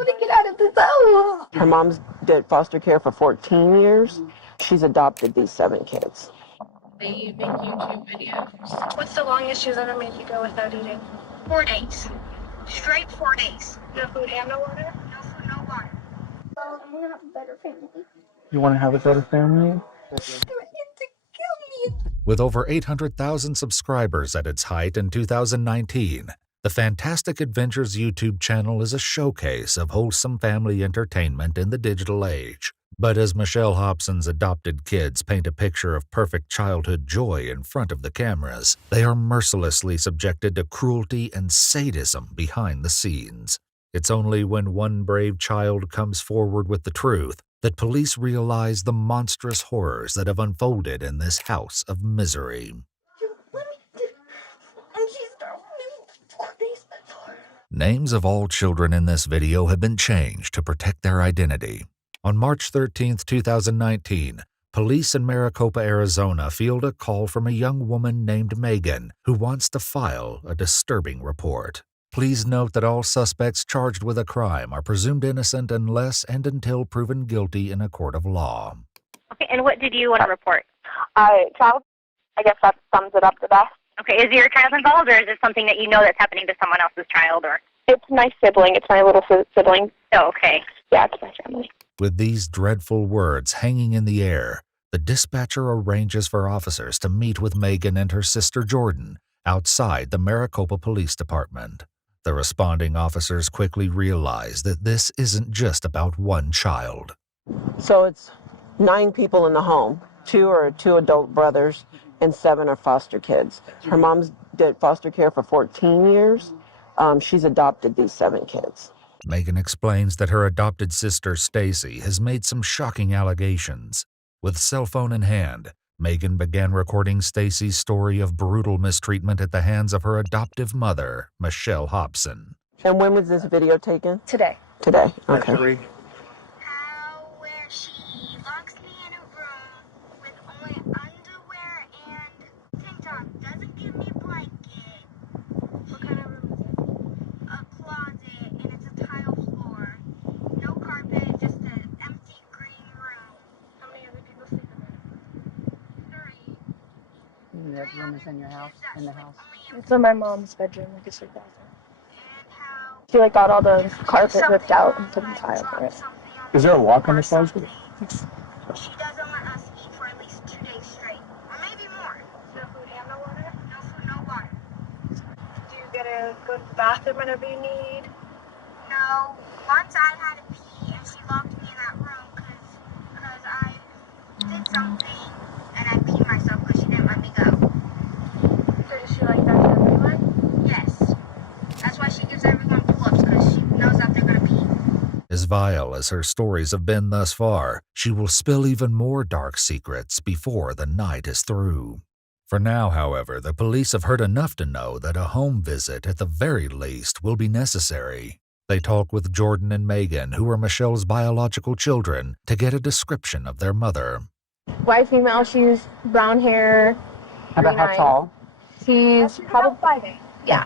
want to get out of this house. Her mom's did foster care for 14 years. She's adopted these 7 kids. They make YouTube videos. What's the longest she's ever made you go without eating? 4 days. Straight 4 days. No food and no water? No food, no water. I'm going to have a better family. You want to have a better family? With over 800,000 subscribers at its height in 2019, the Fantastic Adventures YouTube channel is a showcase of wholesome family entertainment in the digital age. But as Michelle Hobson's adopted kids paint a picture of perfect childhood joy in front of the cameras, they are mercilessly subjected to cruelty and sadism behind the scenes. It's only when one brave child comes forward with the truth that police realize the monstrous horrors that have unfolded in this house of misery. Names of all children in this video have been changed to protect their identity. On March 13, 2019, police in Maricopa, Arizona field a call from a young woman named Megan who wants to file a disturbing report. Please note that all suspects charged with a crime are presumed innocent unless and until proven guilty in a court of law. Okay, and what did you want to report? Child. I guess that sums it up the best. Okay, is your child involved, or is it something that you know that's happening to someone else's child? Or It's my sibling. It's my little sibling. Oh, okay. Yeah, it's my family. With these dreadful words hanging in the air, the dispatcher arranges for officers to meet with Megan and her sister Jordan outside the Maricopa Police Department. The responding officers quickly realize that this isn't just about one child. So it's 9 people in the home. 2 are 2 adult brothers and 7 are foster kids. Her mom's did foster care for 14 years. She's adopted these 7 kids. Megan explains that her adopted sister Stacy has made some shocking allegations. With cell phone in hand, Megan began recording Stacy's story of brutal mistreatment at the hands of her adoptive mother, Michelle Hobson. And when was this video taken? Today. Today. Okay. Where she locks me in a room with only underwear and tank top. Doesn't give me a blanket. What kind of room is it? A closet, and it's a tile floor. No carpet, just an empty green room. How many other people sleep in there? 3. That room is in your house, in the house. It's in my mom's bedroom, like it's her bathroom. And how She like got all the carpet ripped out and put in tile for it. Is there a lock on the closet? she doesn't let us eat for at least 2 days straight, or maybe more. No food and no water? No food, no water. Do you get to go to the bathroom whenever you need? No, once I had to pee and she locked me in that room because I did something and I peed myself because she didn't let me go. So does she like that to everyone? Yes. That's why she gives everyone pull-ups, because she knows that they're going to pee. As vile as her stories have been thus far, she will spill even more dark secrets before the night is through. For now, however, the police have heard enough to know that a home visit at the very least will be necessary. They talk with Jordan and Megan, who are Michelle's biological children, to get a description of their mother. White female, she's brown hair. How about how tall? She's probably 5'8". Yeah.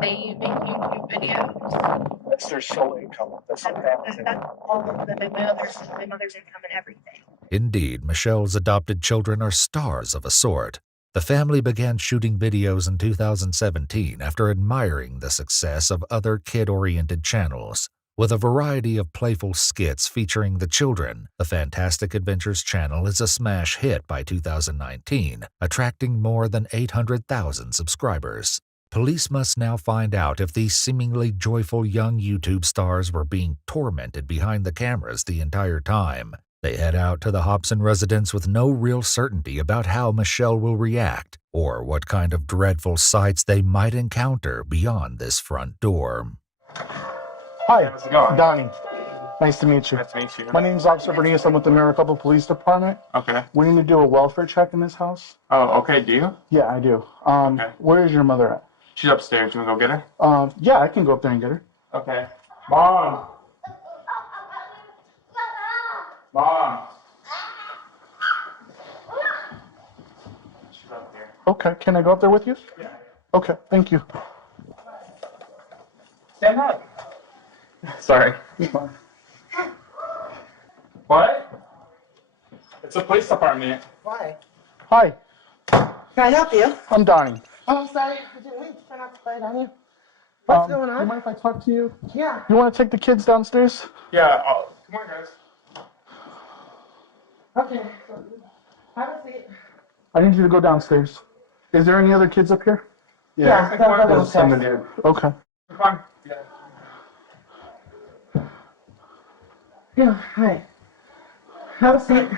They make YouTube videos. That's their sole income. That's their family's income. That's all of my mother's income and everything. Indeed, Michelle's adopted children are stars of a sort. The family began shooting videos in 2017 after admiring the success of other kid-oriented channels. With a variety of playful skits featuring the children, the Fantastic Adventures channel is a smash hit by 2019, attracting more than 800,000 subscribers. Police must now find out if these seemingly joyful young YouTube stars were being tormented behind the cameras the entire time. They head out to the Hobson residence with no real certainty about how Michelle will react or what kind of dreadful sights they might encounter beyond this front door. Hi, how's it going? Donnie. Nice to meet you. Nice to meet you. My name's Officer Bernice. I'm with the Maricopa Police Department. Okay. We need to do a welfare check in this house. Oh, okay. Do you? Yeah, I do. Okay. Where is your mother at? She's upstairs. You want to go get her? Yeah, I can go up there and get her. Okay. Mom. Mom. She's up there. Okay, can I go up there with you? Yeah. Okay, thank you. Stand up. Sorry. You're fine. What? It's a police department. Why? Hi, Can I help you? I'm Donnie. Oh, I'm sorry. I didn't mean to try not to bite on you. What's going Do you on? mind if I talk to you? Yeah. You want to take the kids downstairs? Yeah. Oh, come on, guys. Okay. Have a seat. I need you to go downstairs. Is there any other kids up here? Yeah, go There's downstairs. somebody there. Okay. Come on. Yeah. Yeah, hi. Have a seat.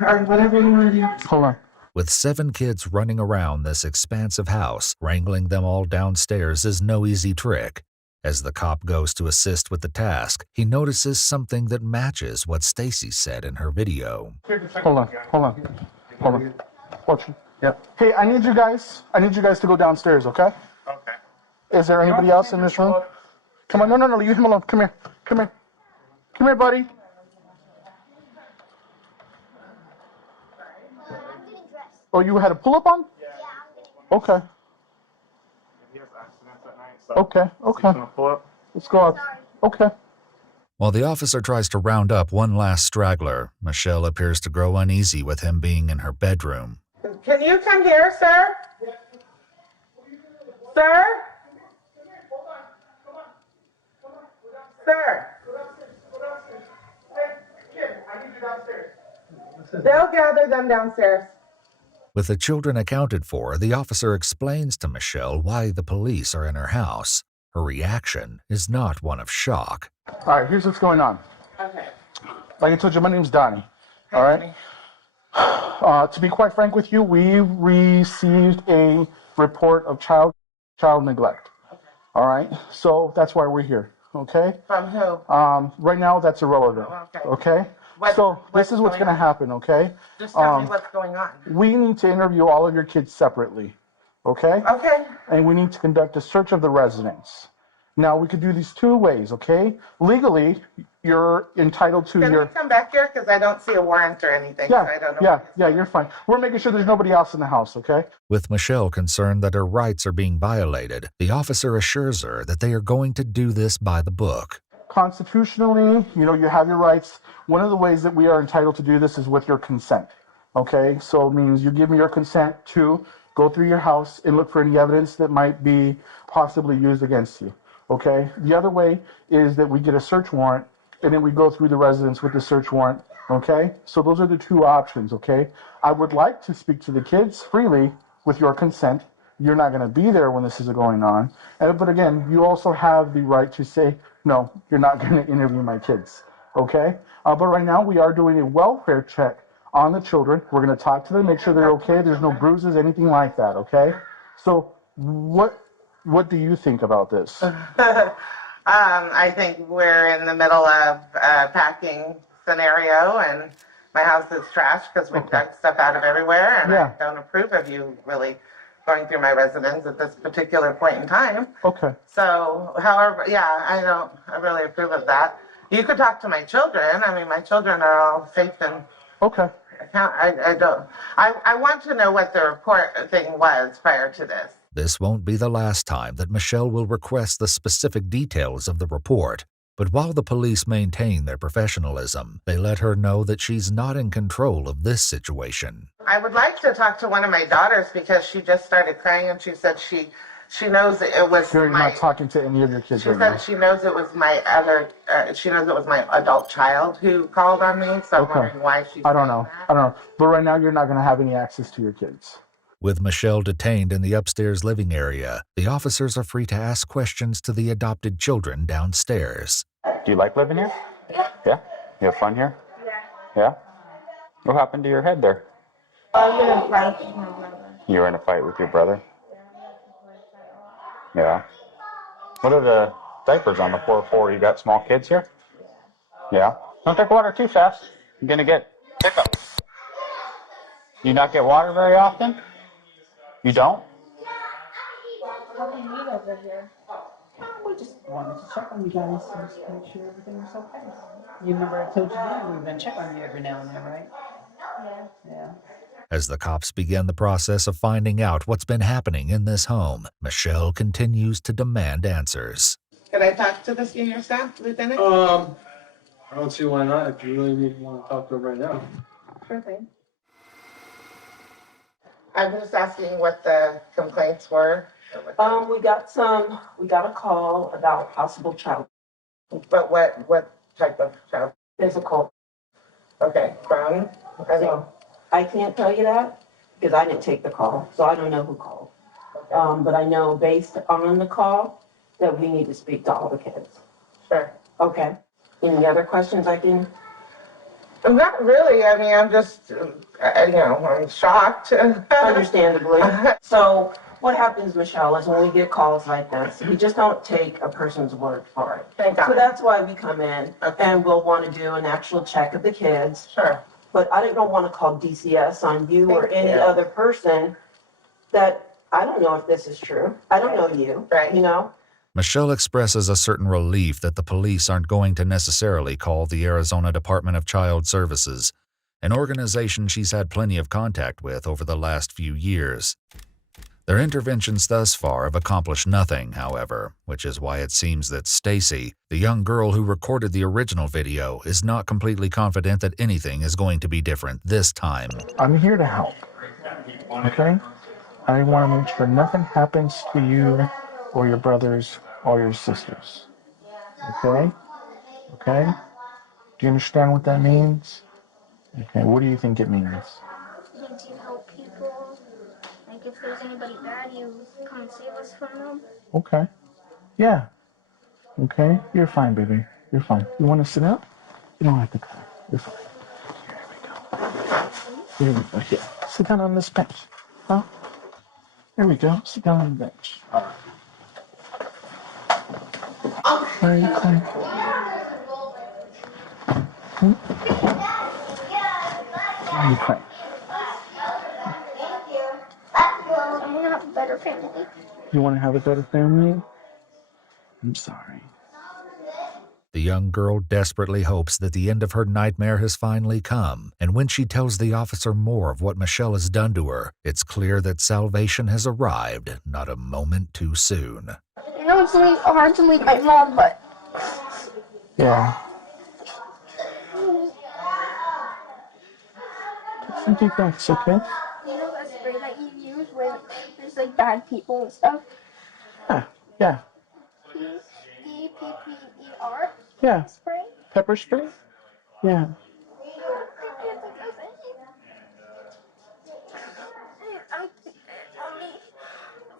Or whatever you want to do. Hold on. With 7 kids running around this expansive house, wrangling them all downstairs is no easy trick. As the cop goes to assist with the task, he notices something that matches what Stacy said in her video. Hold on. Watch it. Yep. Hey, I need you guys to go downstairs, okay? Okay. Is there anybody else in this room? Come on, no, leave him alone. Come here, buddy. Oh, you had a pull-up on? Yeah. Okay. He has accidents at night, so. Okay. He's gonna pull up. Let's go out. Okay. While the officer tries to round up one last straggler, Michelle appears to grow uneasy with him being in her bedroom. Can you come here, sir? Sir? Sir? They'll gather them downstairs. With the children accounted for, the officer explains to Michelle why the police are in her house. Her reaction is not one of shock. All right, here's what's going on. Okay. Like I told you, my name's Donnie. All right? To be quite frank with you, we received a report of child neglect. All right? So that's why we're here. Okay? From who? Right now, that's irrelevant. Okay? This is what's going to happen, okay? Just tell me what's going on. We need to interview all of your kids separately. Okay? Okay. And we need to conduct a search of the residence. Now, we could do these 2 ways, okay? Legally, you're entitled to Can your... we come back here? Because I don't see a warrant or anything, so I don't know. Yeah, you're fine. We're making sure there's nobody else in the house, okay? With Michelle concerned that her rights are being violated, the officer assures her that they are going to do this by the book. Constitutionally, you have your rights. One of the ways that we are entitled to do this is with your consent, okay? So it means you give me your consent to go through your house and look for any evidence that might be possibly used against you, okay? The other way is that we get a search warrant and then we go through the residence with the search warrant, okay? So those are the 2 options, okay? I would like to speak to the kids freely with your consent. You're not going to be there when this is going on. But again, you also have the right to say, no, you're not going to interview my kids, okay? But right now we are doing a welfare check on the children. We're going to talk to them, make sure they're okay. There's no bruises, anything like that, okay? So what do you think about this? I think we're in the middle of a packing scenario, and my house is trashed because we've dug stuff out of everywhere, and I don't approve of you really going through my residence at this particular point in time. Okay. So, however, I really approve of that. You could talk to my children. I mean, my children are all safe and... Okay. I want to know what the report thing was prior to this. This won't be the last time that Michelle will request the specific details of the report. But while the police maintain their professionalism, they let her know that she's not in control of this situation. I would like to talk to one of my daughters because she just started crying and she said she knows it was You're not talking to any of your kids right now. she knows it was my adult child who called on me, so I'm wondering why she's I don't know. But right now you're not going to have any access to your kids. With Michelle detained in the upstairs living area, the officers are free to ask questions to the adopted children downstairs. Do you like living here? Yeah. You have fun here? Yeah. What happened to your head there? You were in a fight with your brother? Yeah. What are the diapers on the floor? You got small kids here? Yeah. Don't drink water too fast. You're gonna get hiccups. You not get water very often? You don't? What do you need over here? We just wanted to check on you guys and just make sure everything was okay. You remember I told you that we were going to check on you every now and then, right? Yeah. As the cops begin the process of finding out what's been happening in this home, Michelle continues to demand answers. Could I talk to the senior staff, Lieutenant? I don't see why not, if you really want to talk to her right now. Sure thing. I'm just asking what the complaints were. We got a call about possible child. But what type of child? Physical. Okay, from? I can't tell you that because I didn't take the call, so I don't know who called. Okay. But I know based on the call that we need to speak to all the kids. Sure. Okay. Any other questions I can? Not really. I mean, I'm just, I'm shocked. Understandably. So what happens, Michelle, is when we get calls like this, we just don't take a person's word for it. Thank God. So that's why we come in and we'll want to do an actual check of the kids. Sure. But I don't want to call DCS on you or any other person that I don't know if this is true. I don't know you. Right. You know? Michelle expresses a certain relief that the police aren't going to necessarily call the Arizona Department of Child Services, an organization she's had plenty of contact with over the last few years. Their interventions thus far have accomplished nothing, however, which is why it seems that Stacy, the young girl who recorded the original video, is not completely confident that anything is going to be different this time. I'm here to help, okay? I want to make sure nothing happens to you or your brothers or your sisters, okay? Okay? Do you understand what that means? Okay, what do you think it means? It means you help people. Like if there's anybody bad, you come and save us from them. Okay. Yeah. Okay, you're fine, baby. You're fine. You want to sit up? You don't have to cry. You're fine. Here we go. Here. Sit down on this bench. Huh? There we go. Sit down on the bench. All right. Why are you crying? Hmm? Why are you crying? I want to have a better family. You want to have a better family? I'm sorry. The young girl desperately hopes that the end of her nightmare has finally come, and when she tells the officer more of what Michelle has done to her, it's clear that salvation has arrived not a moment too soon. I know it's really hard to leave my mom, but... Yeah. Take some deep breaths, okay? You know that spray that you use where there's like bad people and stuff? Yeah. Yeah. P-E-P-P-E-R? Yeah. Spray? Pepper spray? Yeah.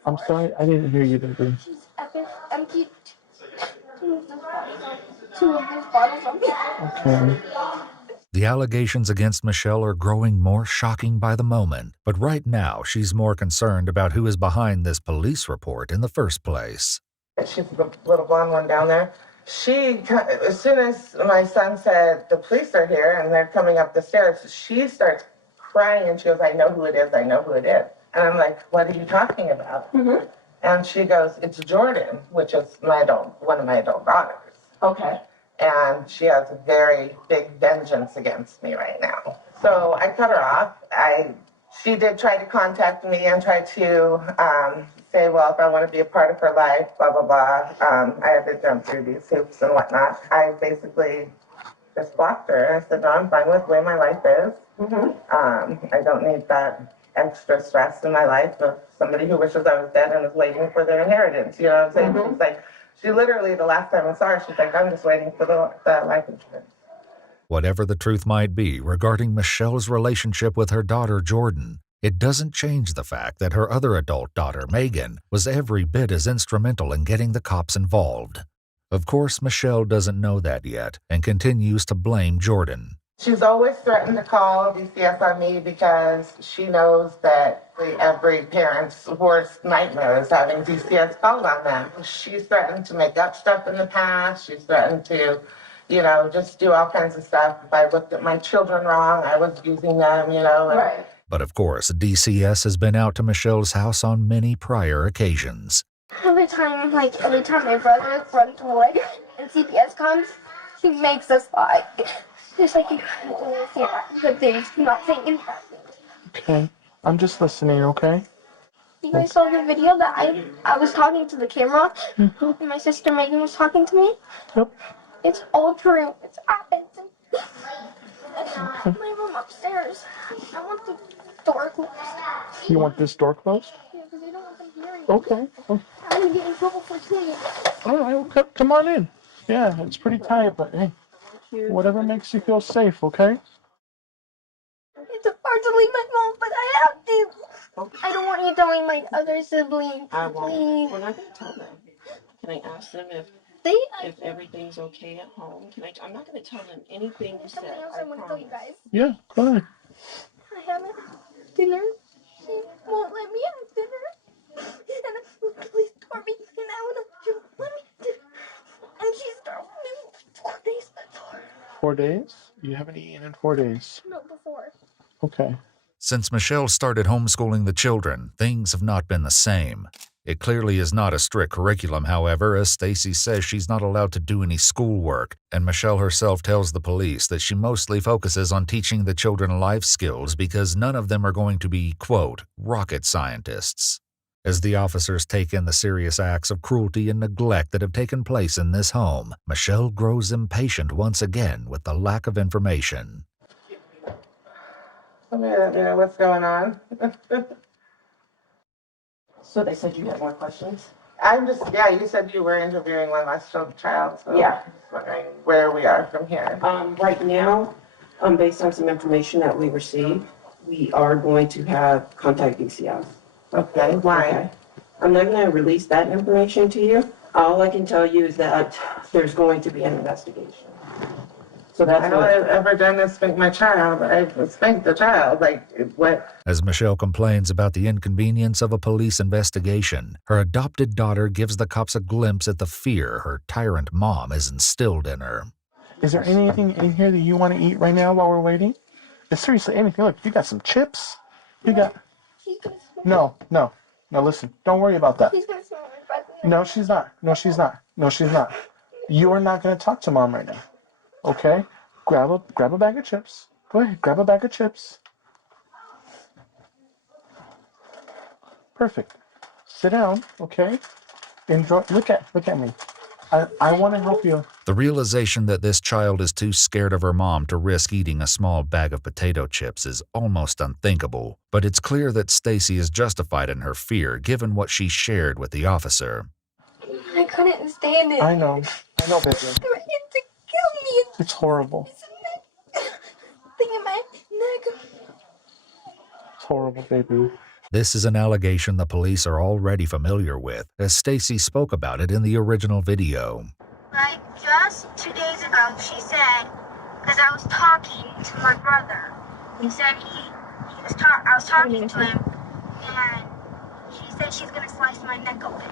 I'm sorry, I didn't hear you, baby. Empty two of those bottles on me. Okay. The allegations against Michelle are growing more shocking by the moment, but right now she's more concerned about who is behind this police report in the first place. She's the little blonde one down there. She, as soon as my son said, the police are here and they're coming up the stairs, she starts crying and she goes, I know who it is, I know who it is. And I'm like, what are you talking about? Mm-hmm. And she goes, it's Jordan, which is one of my adult daughters. Okay. And she has a very big vengeance against me right now. So I cut her off. She did try to contact me and try to say, well, if I want to be a part of her life, blah, blah, blah. I had to jump through these hoops and whatnot. I basically just blocked her. I said, no, I'm fine with the way my life is. Mm-hmm. I don't need that extra stress in my life of somebody who wishes I was dead and is waiting for their inheritance. You know what I'm saying? Mm-hmm. She's like, she literally, the last time I saw her, she's like, I'm just waiting for the life insurance. Whatever the truth might be regarding Michelle's relationship with her daughter Jordan, it doesn't change the fact that her other adult daughter, Megan, was every bit as instrumental in getting the cops involved. Of course, Michelle doesn't know that yet and continues to blame Jordan. She's always threatened to call DCS on me because she knows that every parent's worst nightmare is having DCS called on them. She's threatened to make up stuff in the past. She's threatened to, just do all kinds of stuff. If I looked at my children wrong, I was using them, Right. But of course, DCS has been out to Michelle's house on many prior occasions. Every time my brother runs away and CPS comes, he makes us lie. Just like you say good things, not saying bad things. Okay, I'm just listening, okay? You guys saw the video that I was talking to the camera, and my sister Megan was talking to me? Yep. It's all true. It's happened. My room upstairs. I want the door closed. You want this door closed? Yeah, because I don't want them hearing. Okay. I'm gonna get in trouble for saying. All right, well, come on in. Yeah, it's pretty tight, but hey, whatever makes you feel safe, okay? It's hard to leave my phone, but I have to. I don't want you telling my other siblings. I won't. Please. We're not going to tell them. Can I ask them if everything's okay at home? I'm not going to tell them anything you said. Something else I want to tell you guys. Yeah, go ahead. I haven't dinner. She won't let me have dinner. And the police tore me, and I want to let me do. And she started me 4 days before. 4 days? You haven't eaten in 4 days. No, before. Okay. Since Michelle started homeschooling the children, things have not been the same. It clearly is not a strict curriculum, however, as Stacy says she's not allowed to do any schoolwork, and Michelle herself tells the police that she mostly focuses on teaching the children life skills because none of them are going to be, quote, rocket scientists. As the officers take in the serious acts of cruelty and neglect that have taken place in this home, Michelle grows impatient once again with the lack of information. What's going on? So they said you had more questions? You said you were interviewing one last child, so Yeah. I'm just wondering where we are from here. Right now, based on some information that we received, we are going to have contact DCF. Okay, why? Okay. I'm not going to release that information to you. All I can tell you is that there's going to be an investigation. So that's I know I've ever done this spank my child. I've spanked the child. What? As Michelle complains about the inconvenience of a police investigation, her adopted daughter gives the cops a glimpse at the fear her tyrant mom has instilled in her. Is there anything in here that you want to eat right now while we're waiting? Seriously, anything. Look, you got some chips. You got... No. Now listen, don't worry about that. She's gonna smell my breath. No, she's not. You are not going to talk to mom right now. Okay? Grab a bag of chips. Go ahead, grab a bag of chips. Perfect. Sit down, okay? Enjoy. Look at me. I want to help you. The realization that this child is too scared of her mom to risk eating a small bag of potato chips is almost unthinkable, but it's clear that Stacy is justified in her fear given what she shared with the officer. I couldn't stand it. I know, baby. They're trying to kill me. It's horrible. Thing in my neck. It's horrible, baby. This is an allegation the police are already familiar with, as Stacy spoke about it in the original video. Like just 2 days ago, she said, because I was talking to my brother. He said I was talking to him, and she said she's gonna slice my neck open.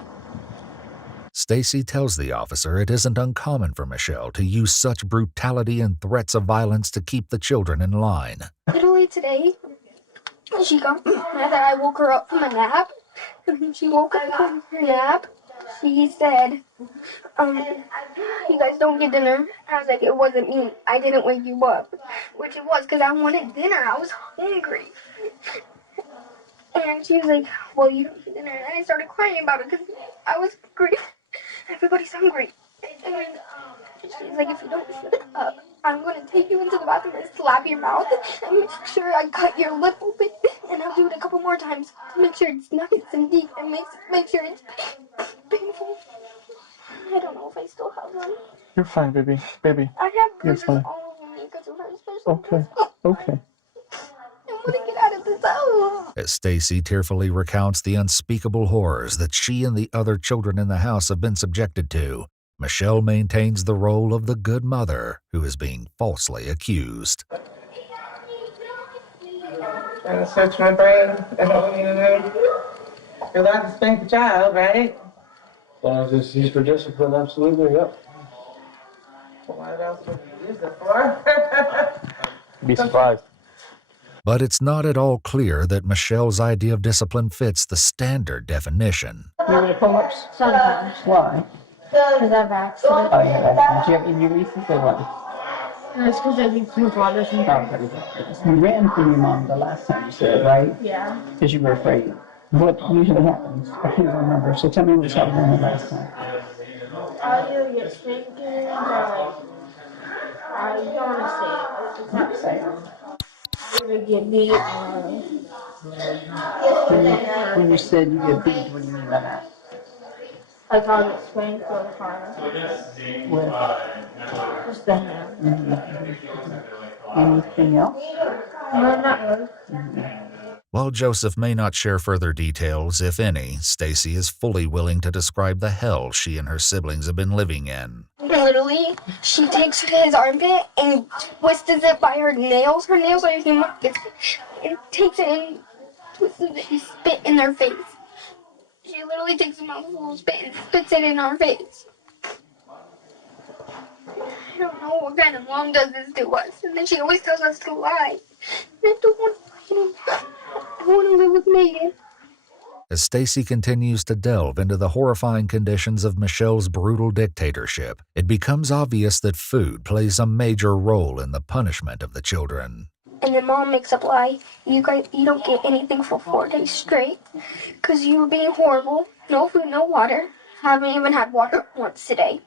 Stacy tells the officer it isn't uncommon for Michelle to use such brutality and threats of violence to keep the children in line. Literally today, she got mad that I woke her up from a nap. And when she woke up from her nap, she said, you guys don't get dinner. I was like, it wasn't me. I didn't wake you up. Which it was, because I wanted dinner. I was hungry. And she was like, well, you don't get dinner. And I started crying about it because I was hungry. Everybody's hungry. And she's like, if you don't shut up, I'm going to take you into the bathroom and slap your mouth and make sure I cut your lip open. And I'll do it a couple more times to make sure it's nice and deep and make sure it's painful. I don't know if I still have one. You're fine, baby. I have bruises all over me because of her, especially. Okay. I want to get out of this house. As Stacy tearfully recounts the unspeakable horrors that she and the other children in the house have been subjected to, Michelle maintains the role of the good mother who is being falsely accused. Trying to search my brain. You're allowed to spank the child, right? As long as it's used for discipline, absolutely, yep. What else would you use it for? Be surprised. But it's not at all clear that Michelle's idea of discipline fits the standard definition. You want to pull-ups? Sometimes. Why? Because I've accident. Oh, you have accidents. Do you have injuries or what? It's because I think too much water sometimes. You ran from your mom the last time you said, right? Yeah. Because you were afraid. What usually happens? I can't remember. So tell me what happened the last time. I either get spanked or I don't want to say it. It's not Say it. I either get beat or When you said you get beat, what do you mean by that? like I'll get spanked or harder. With Just the hand. anything else? No, not really. While Joseph may not share further details, if any, Stacy is fully willing to describe the hell she and her siblings have been living in. Literally, she takes his armpit and twists it by her nails. Her nails are humongous. And takes it and twists it and spit in their face. She literally takes a mouthful of spit and spits it in our face. I don't know what kind of mom does this to us. And then she always tells us to lie. I don't want to live with Megan. As Stacy continues to delve into the horrifying conditions of Michelle's brutal dictatorship, it becomes obvious that food plays a major role in the punishment of the children. And then mom makes up lie. You don't get anything for 4 days straight because you were being horrible. No food, no water. Haven't even had water once today.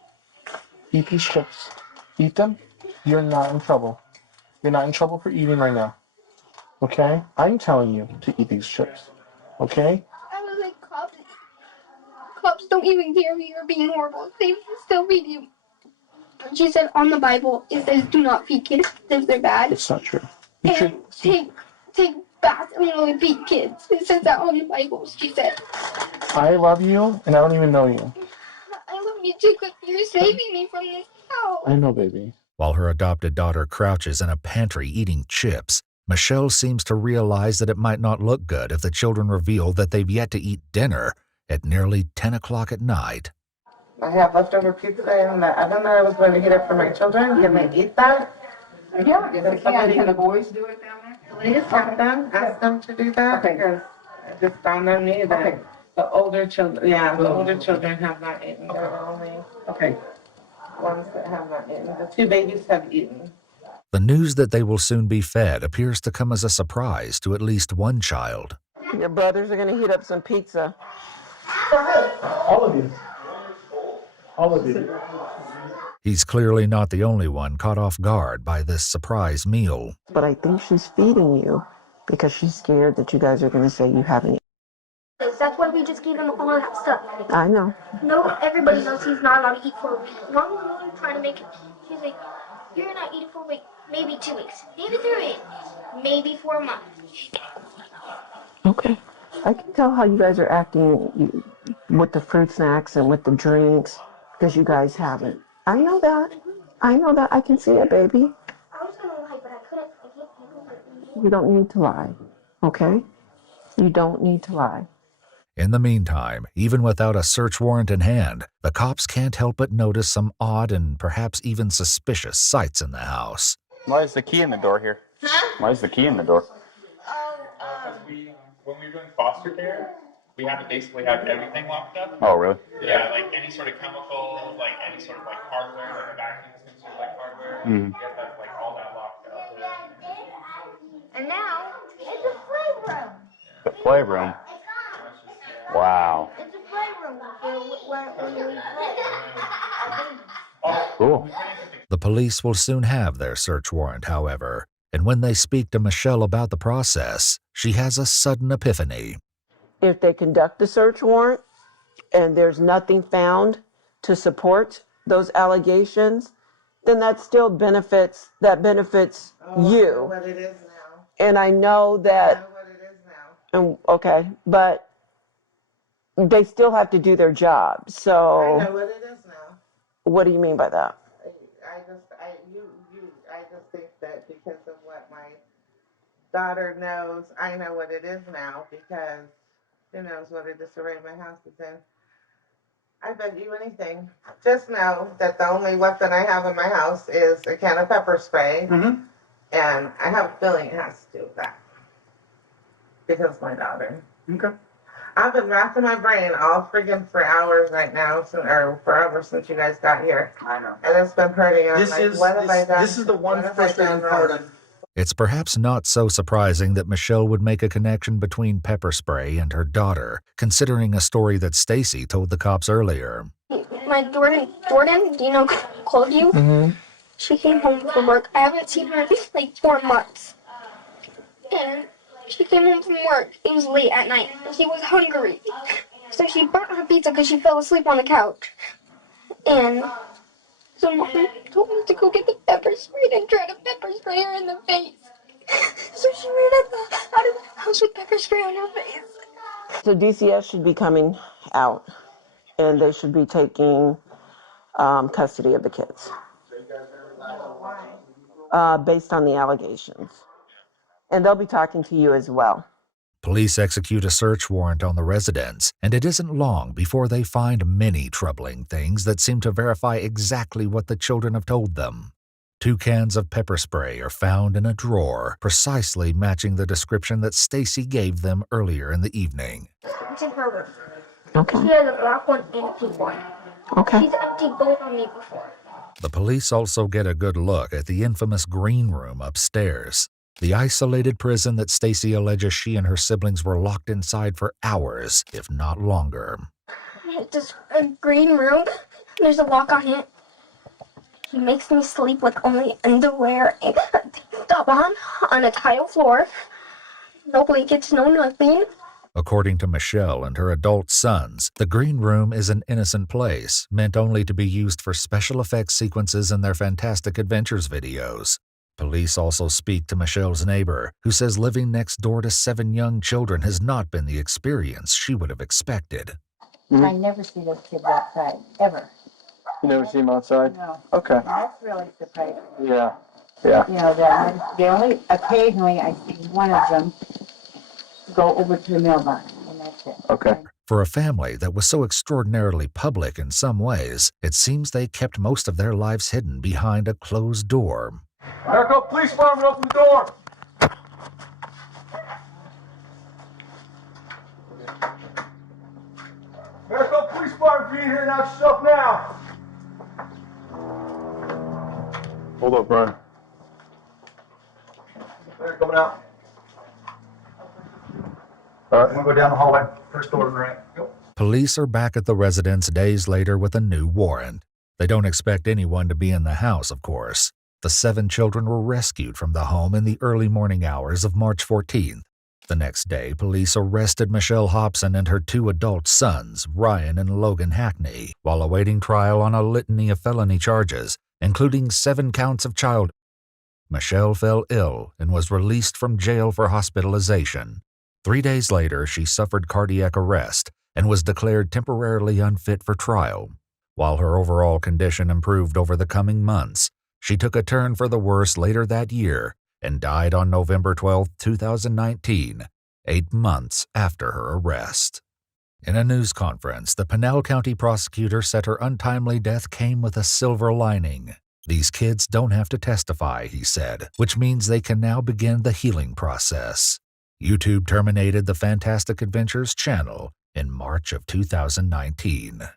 Eat these chips. Eat them. You're not in trouble. You're not in trouble for eating right now. Okay? I'm telling you to eat these chips. Okay? I was like, cops don't even care if you're being horrible. They still feed you. She said on the Bible, it says do not feed kids if they're bad. It's not true. And take baths and really beat kids. It says that on the Bible, she said. I love you, and I don't even know you. I love you too, because you're saving me from this house. I know, baby. While her adopted daughter crouches in a pantry eating chips, Michelle seems to realize that it might not look good if the children reveal that they've yet to eat dinner at nearly 10 o'clock at night. I have leftover pizza in the oven that I was going to heat up for my children. Can they eat that? Yeah, can the boys do it down there? Please have them, ask them to do that, because it just dawned on me that the older children, the older children have not eaten. They're the only ones that have not eaten. The 2 babies have eaten. The news that they will soon be fed appears to come as a surprise to at least one child. Your brothers are going to heat up some pizza. All of you. All of you. He's clearly not the only one caught off guard by this surprise meal. But I think she's feeding you because she's scared that you guys are going to say you haven't eaten. That's why we just gave him all that stuff. I know. No, everybody knows he's not allowed to eat for a week. Mom was really trying to make it. She's like, you're not eating for a week, maybe 2 weeks, maybe 3, maybe 4 months. Okay. I can tell how you guys are acting with the fruit snacks and with the drinks because you guys haven't. I know that. I know that. I can see it, baby. I was gonna lie, but I couldn't. I can't handle it. You don't need to lie, okay? You don't need to lie. In the meantime, even without a search warrant in hand, the cops can't help but notice some odd and perhaps even suspicious sights in the house. Why is the key in the door here? Why is the key in the door? When we were doing foster care, we had to basically have everything locked up. Oh, really? Yeah, like any sort of chemical, like any sort of like hardware, like a vacuum is considered like hardware. You have to have like all that locked up. And now it's a playroom. The playroom. Wow. It's a playroom when we play. Cool. The police will soon have their search warrant, however, and when they speak to Michelle about the process, she has a sudden epiphany. If they conduct a search warrant and there's nothing found to support those allegations, then that still benefits you. I know what it is now. And I know I that, know what it is now. okay, but they still have to do their job. I So know what it is now. what do you mean by that? I just think that because of what my daughter knows, I know what it is now because she knows what a disarray my house is in. I bet you anything. Just know that the only weapon I have in my house is a can of pepper spray, and I have a feeling it has to do with that because my daughter. Okay. I've been racking my brain all friggin' for hours right now, or forever since you guys got here. I know. And it's been hurting. And This I'm like, is what have I done? this is the one What have I done frustrating wrong? part It's perhaps not so surprising that Michelle would make a connection between pepper spray and her daughter, considering a story that Stacy told the cops earlier. My Jordan, do you know called you? Mm-hmm. She came home from work. I haven't seen her in like 4 months. And she came home from work. It was late at night. And she was hungry. So she burnt her pizza because she fell asleep on the couch. And so Mom told me to go get the pepper spray and try to pepper spray her in the face. So she ran out of the house with pepper spray on her face. So DCS should be coming out, and they should be taking custody of the kids. Based on the allegations. And they'll be talking to you as well. Police execute a search warrant on the residence, and it isn't long before they find many troubling things that seem to verify exactly what the children have told them. 2 cans of pepper spray are found in a drawer, precisely matching the description that Stacy gave them earlier in the evening. It's in her room. Okay. She has a black one and a pink one. Okay. She's emptied both on me before. The police also get a good look at the infamous green room upstairs, the isolated prison that Stacy alleges she and her siblings were locked inside for hours, if not longer. It's just a green room. There's a lock on it. He makes me sleep with only underwear and a tank top on a tile floor. No blankets, no nothing. According to Michelle and her adult sons, the green room is an innocent place, meant only to be used for special effects sequences in their Fantastic Adventures videos. Police also speak to Michelle's neighbor, who says living next door to 7 young children has not been the experience she would have expected. Mm-hmm. I never see those kids outside, ever. You never see them outside? No. Okay. That's really surprising. Yeah. Yeah. You know, they only, occasionally I see one of them go over to the mailbox, and that's it. Okay. For a family that was so extraordinarily public in some ways, it seems they kept most of their lives hidden behind a closed door. Maricopa Police Department, open the door! Maricopa Police Department, be in here, knock yourself now! Hold up, Brian. They're coming out. All right, I'm gonna go down the hallway. First door to the right. Go. Police are back at the residence days later with a new warrant. They don't expect anyone to be in the house, of course. The 7 children were rescued from the home in the early morning hours of March 14th. The next day, police arrested Michelle Hobson and her 2 adult sons, Ryan and Logan Hackney, while awaiting trial on a litany of felony charges, including 7 counts of child. Michelle fell ill and was released from jail for hospitalization. 3 days later, she suffered cardiac arrest and was declared temporarily unfit for trial. While her overall condition improved over the coming months, she took a turn for the worse later that year and died on November 12, 2019, 8 months after her arrest. In a news conference, the Pinell County prosecutor said her untimely death came with a silver lining. These kids don't have to testify, he said, which means they can now begin the healing process. YouTube terminated the Fantastic Adventures channel in March of 2019.